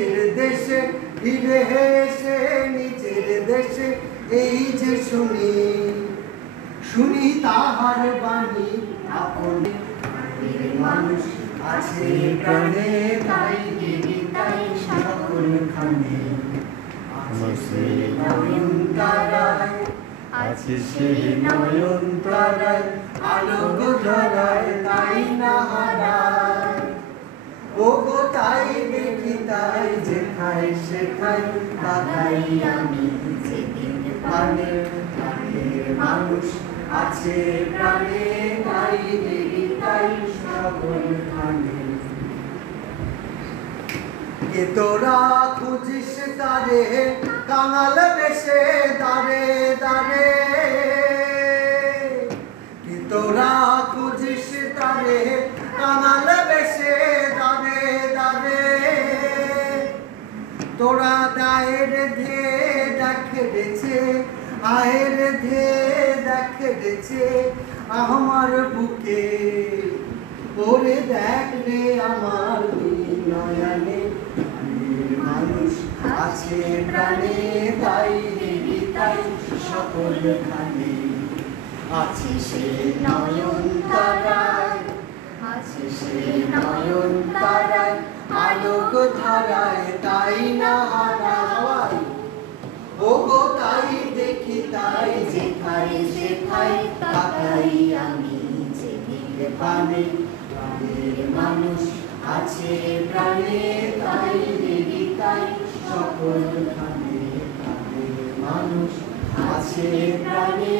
নিজের দেশে ফিরে এসে নিজের দেশে এই যে শুনি শুনি তাহার বাণী আপন মানুষ আছে প্রাণে তাই তাই সকলখানে আছে নয়ন তারায় আছে সেই নয়ন তারায় আলোক ধারায় তাই না হারায় ওগো তাই দেখি তাই যেখায় সেখায় তাকাই আমি যেদিন পানে মানুষ আছে প্রাণে তাই দেখি তাই সকলখানে কে তোরা খুঁজিস তারে কাঙাল বেশে দাঁড়ে দাঁড়ে কে তোরা খুঁজিস তারে কাঙাল বেশে দাঁড়ে দাঁড়ে তোরা দায়ের ধে দেখেছে আয়ের ধে দেখেছে আমার বুকে ওরে দেখ রে আমার নয়নে মানুষ আছে প্রাণে তাই তাই সকলখানে আছে সে নয়ন তারায় আছে সে নয়ন তারায় আলোক ধারায় তাই না হারায় ওগো তাই দেখি তাই যেখায় সেখায় তাকাই আমি যেদিকে পানে প্রাণের মানুষ আছে প্রাণে তাই দেখি তাই সকলখানে প্রাণের মানুষ আছে প্রাণে